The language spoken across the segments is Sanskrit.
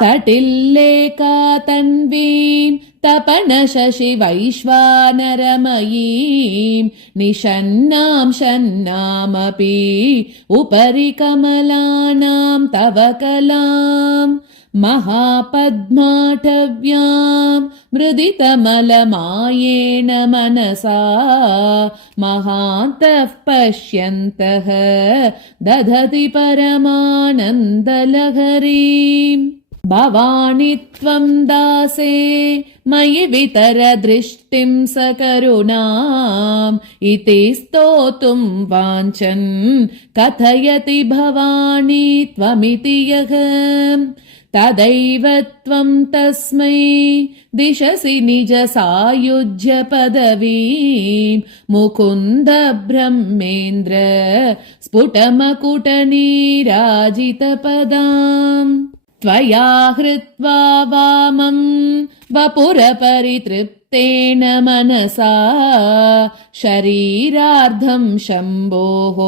तटिल्लेका तन्वीं तपनशशिवैश्वानरमयीं निषन्नां शन्नामपि उपरि कमलानां तव कलाम् महापद्माटव्यां मृदितमलमायेण मनसा महान्तः पश्यन्तः दधति परमानन्दलहरीम् भवानि त्वं दासे मयि वितर दृष्टिं सकरुणाम् इति स्तोतुं वाञ्छन् कथयति भवानी त्वमिति यः तदैव त्वं तस्मै दिशसि निज सायुज्य पदवीं मुकुन्द ब्रह्मेन्द्र स्फुटमकुटनीराजितपदाम् त्वया हृत्वा वामं वपुरपरितृप्तेन मनसा शरीरार्धं शम्भोः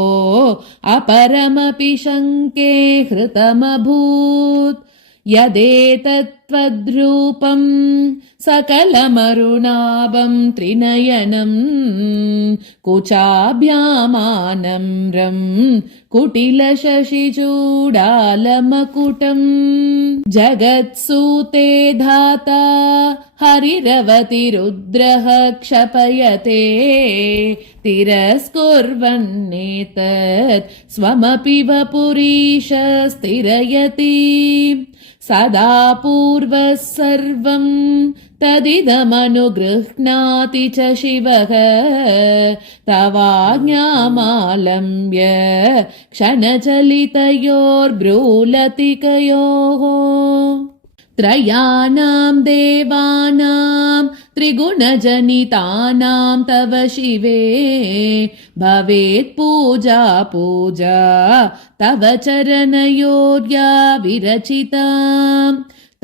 अपरमपि शङ्के हृतमभूत् यदेतत्त्वद्रूपं सकलमरुणाभं त्रिनयनं कुचाभ्यामानम्रं कुटिलशशिचूडालमकुटम् जगत्सूते धाता हरिरवतिरुद्रः क्षपयते तिरस्कुर्वन्नेतत् स्वमपि वपुरीश स्थिरयति सदा पूर्वः सर्वं तदिदमनुगृह्णाति च शिवः तवाज्ञामालम्ब्य क्षणचलितयोर्ब्रूलतिकयोः त्रयाणां देवानां त्रिगुणजनितानां तव शिवे भवेत् पूजा तव चरणयोर्या विरचिता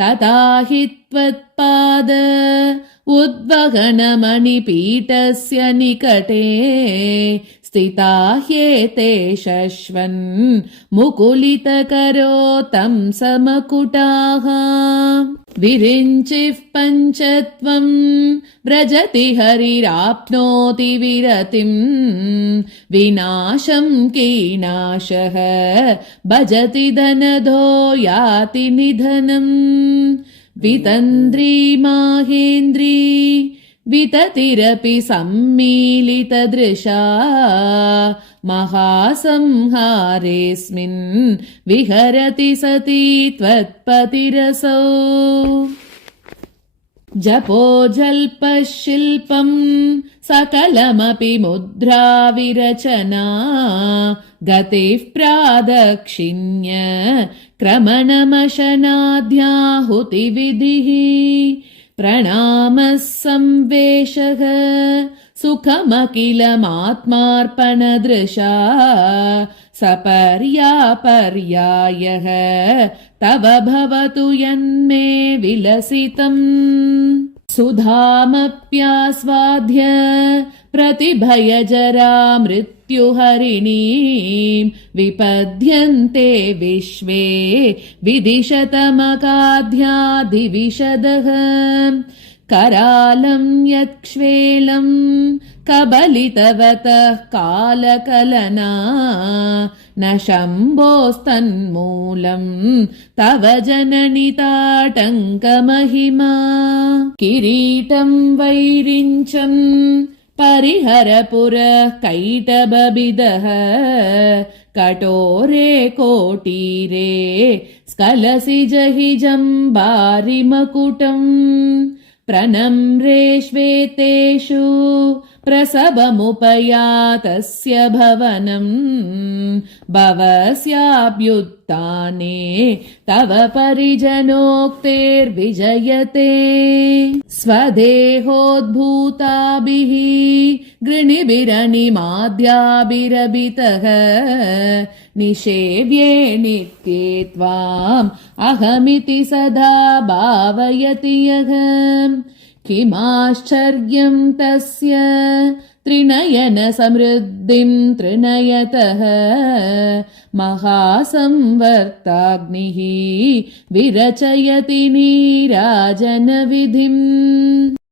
तथा हि त्वत्पाद उद्वहनमणिपीठस्य निकटे स्थिता ह्येते शश्वन् मुकुलितकरोतं समकुटाः विरिञ्चिः पञ्चत्वं व्रजति हरिराप्नोति विरतिं विनाशं कीनाशः भजति धनधो याति निधनम् वितन्द्री माहेन्द्री विततिरपि सम्मीलितदृशा महासंहारेऽस्मिन् विहरति सती त्वत्पतिरसौ जपोजल्पः शिल्पं सकलमपि मुद्रा विरचना गतिः प्रादक्षिण्य क्रमणमशनाद्याहुतिविधिः प्रणामः संवेशः सुखमखिलमात्मार्पणदृशा सपर्यापर्यायः तव भवतु यन्मे विलसितम् सुधामप्यास्वाद्य प्रतिभयजरा मृत्युहरिणीं विपद्यन्ते विश्वे विदिशतमकाध्यादिविशदः करालं यक्ष्वेलं कबलितवतः कालकलना न शम्भोस्तन्मूलं तव जननिताटङ्कमहिमा किरीटं वैरिञ्चं परिहरपुरः कैटबबिदः कटोरे कोटीरे स्खलसि जहि जम्बारिमकुटम् प्रनम्रे श्वेतेषु प्रसवमुपयातस्य भवनम् भवस्याभ्युत्थाने तव परिजनोक्तेर्विजयते स्वदेहोद्भूताभिः गृणिभिरनिमाद्याभिरभितः निषेव्ये नित्ये त्वाम् अहमिति सदा भावयति यः किमाश्चर्यं तस्य त्रिनयनसमृद्धिं त्रिनयतः महासंवर्ताग्निः विरचयति नीराजनविधिम्